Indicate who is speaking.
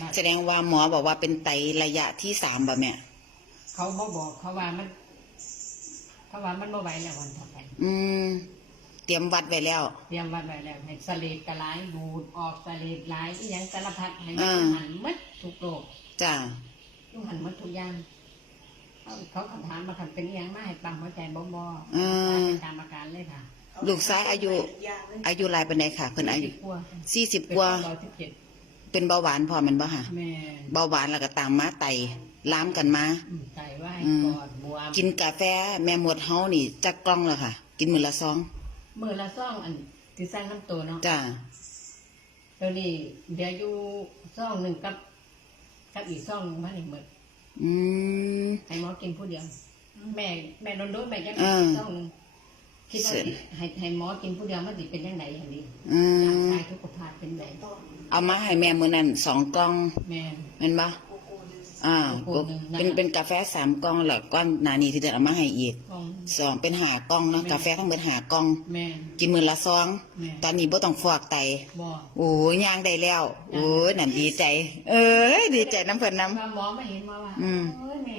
Speaker 1: บัด
Speaker 2: แสดงว่าหมอบอกว่าเป็นไตระยะที่สามบ่แม่
Speaker 1: เขาบ่บอกเขาว่ามัน เขาว่ามันบ่ไหวแล้ววันต่อไป
Speaker 2: อืม เตรียมวัดไว้แล้ว
Speaker 1: เตรียมวัดไว้แล้วให้สเลดกระไหลายดูดออกสเลดไหลายอีหยังสารพัดให้มัน
Speaker 2: อ่า
Speaker 1: หันหมดทุกโรค
Speaker 2: จ้า
Speaker 1: ทุกหันหมดทุกอย่าง เขาเขาคำถามมาทำเป็นอิหยังมาให้ปั๊มหัวใจบ่บ่
Speaker 2: อืม
Speaker 1: ตามอาการเลยค่ะ
Speaker 2: ลูกซ้ายอายุ อายุหลายปานใดค่ะ เพิ่นอายุ
Speaker 1: กลัว
Speaker 2: สี่สิบ
Speaker 1: เป็น
Speaker 2: กว่า
Speaker 1: ร้อยสิบ เจ็ด
Speaker 2: เป็นเบาหวานพอมันบ่ค่ะ
Speaker 1: แม่
Speaker 2: เบาหวานแล้วก็ตามมาไตล้ามกันมา
Speaker 1: อืมไตวาย
Speaker 2: อืม
Speaker 1: ปอดบวม
Speaker 2: กินกาแฟแม่หมดเฮานี่จักกล้องแล้วค่ะ กินมื้อละซอง
Speaker 1: มือละซ่องอันที่สร้างน้ำตัวเนาะ
Speaker 2: จ้า
Speaker 1: เดี๋ยวนี้เดี๋ยวอยู่ซ่องหนึ่งกับกับอีกซ่องหนึ่งมาหนึ่งหมด
Speaker 2: อืม
Speaker 1: ให้หมอกินผู้เดียว แม่แม่โดนโดนแม่ยัง
Speaker 2: อืม
Speaker 1: ซ่องหนึ่งคิดว่า
Speaker 2: เสร็จ
Speaker 1: ให้ให้หมอกินผู้เดียวมันสิเป็นยังไงอันนี้
Speaker 2: อื
Speaker 1: ร่าง
Speaker 2: ม
Speaker 1: กายทุกภาพเป็นไง
Speaker 2: เอามาให้แม่มื้อนั้นสองกล่อง
Speaker 1: แม่
Speaker 2: แม่นบ่อ่า
Speaker 1: โอ้โหหนึ่ง
Speaker 2: เป็นเป็นกาแฟสามกล่องแล้วก้อนหนานี้ที่เดินเอามาให้อีก
Speaker 1: ของ
Speaker 2: สองเป็นหากล่องเนาะ
Speaker 1: แม่
Speaker 2: กาแฟทั้งหมดหากล่อง
Speaker 1: แม่
Speaker 2: กินมื้อละซอง
Speaker 1: แม่
Speaker 2: ตอนนี้บ่ต้องฟอกไต
Speaker 1: บ่
Speaker 2: โอ้ยย่างได้แล้ว โอ้ยนั่นดีใจ เอ้ยดีใจน้ำเพิ่นน้
Speaker 1: ว่าหมอมาเห็นมาว่า
Speaker 2: อืม
Speaker 1: เอ้ยแม่